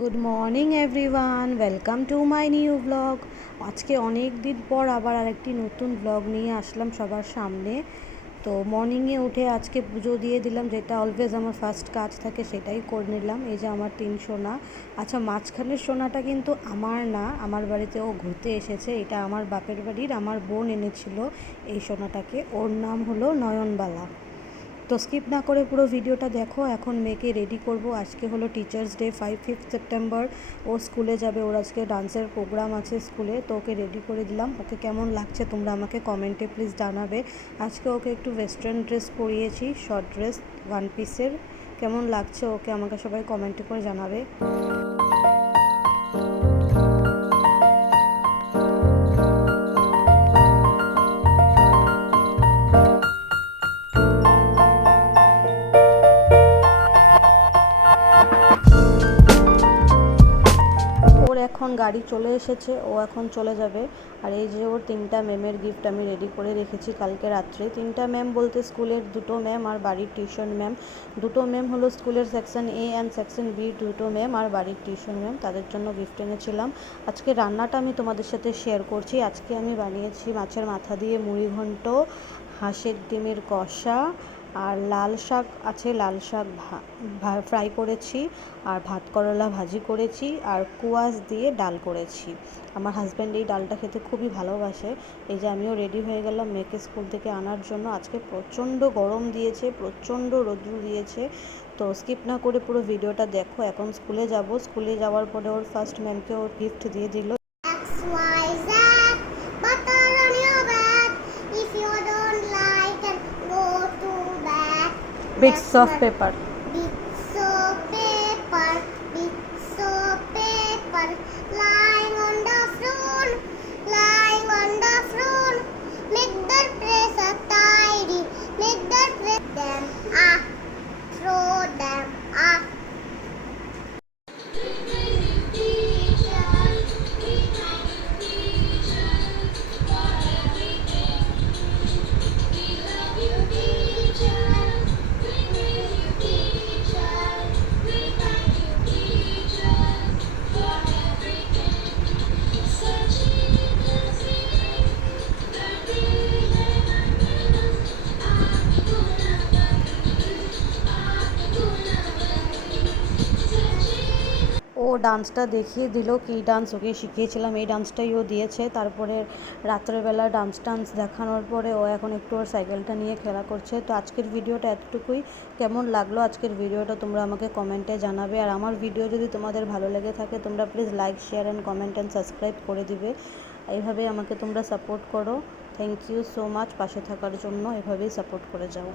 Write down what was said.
Good morning everyone welcome to my new blog আজকে অনেক দিন পর আবার আরেকটি নতুন ব্লগ নিয়ে আসলাম সবার সামনে। তো মর্নিংয়ে উঠে আজকে পুজো দিয়ে দিলাম, যেটা অলওয়েজ আমার ফার্স্ট কাজ থাকে সেটাই করে নিলাম। এই যে আমার তিন সোনা। আচ্ছা মাঝখানের সোনাটা কিন্তু আমার না, আমার বাড়িতে ও ঘুরতে এসেছে। এটা আমার বাপের বাড়ির, আমার বোন এনেছিল এই সোনাটাকে। ওর নাম হলো নয়নবালা। তো স্কিপ না করে পুরো ভিডিওটা দেখো, এখন মেয়েকে রেডি করব। আজকে হলো teachers day five fifth September ও স্কুলে যাবে, ওর আজকে ডান্সের প্রোগ্রাম আছে স্কুলে তো ওকে রেডি করে দিলাম। ওকে কেমন লাগছে তোমরা আমাকে কমেন্টে প্লিজ জানাবে। আজকে ওকে একটু ওয়েস্টার্ন ড্রেস পরিয়েছি শর্ট ড্রেস ওয়ান পিসের কেমন লাগছে ওকে আমাকে সবাই কমেন্টে করে জানাবে। এখন গাড়ি চলে এসেছে, ও এখন চলে যাবে। আর এই যে ওর তিনটা ম্যামের গিফট আমি রেডি করে রেখেছি কালকে রাত্রে। তিনটা ম্যাম বলতে স্কুলের দুটো ম্যাম আর বাড়ির টিউশন ম্যাম। দুটো ম্যাম হলো স্কুলের section A and section B দুটো ম্যাম আর বাড়ির টিউশন ম্যাম। তাদের জন্য গিফট এনেছিলাম। আজকে রান্নাটা আমি তোমাদের সাথে শেয়ার করছি। আজকে আমি বানিয়েছি মাছের মাথা দিয়ে মুড়ি ঘন্ট, হাঁসের ডিমের কষা আর লাল শাক আছে, লাল শাক ফ্রাই করেছি, আর ভাত করলা ভাজি করেছি, আর কুয়াশ দিয়ে ডাল করেছি। আমার হাজব্যান্ড এই ডালটা খেতে খুবই ভালোবাসে। এই যে আমিও রেডি হয়ে গেলাম মেয়েকে স্কুল থেকে আনার জন্য। আজকে প্রচণ্ড গরম দিয়েছে, প্রচণ্ড রৌদ্র দিয়েছে। তো স্কিপ না করে পুরো ভিডিওটা দেখো। এখন স্কুলে যাব। স্কুলে যাওয়ার পরে ওর ফার্স্ট ম্যামকে ওর গিফট দিয়ে দিল। bits of paper. ও ডান্সটা দেখিয়ে দিল কী ডান্স ওকে শিখিয়েছিলাম। এই ডান্সটাই ও দিয়েছে। তারপরে রাত্রেবেলা ডান্স টান্স দেখানোর পরে ও এখন একটু ওর সাইকেলটা নিয়ে খেলা করছে। তো আজকের ভিডিওটা এতটুকুই। কেমন লাগল আজকের ভিডিওটা তোমরা আমাকে কমেন্টে জানাবে। আর আমার ভিডিও যদি তোমাদের ভালো লেগে থাকে, তোমরা please like share and comment and subscribe করে দিবে। এইভাবে আমাকে তোমরা সাপোর্ট করো। থ্যাংক ইউ সো মাচ পাশে থাকার জন্য এভাবেই সাপোর্ট করে যাও।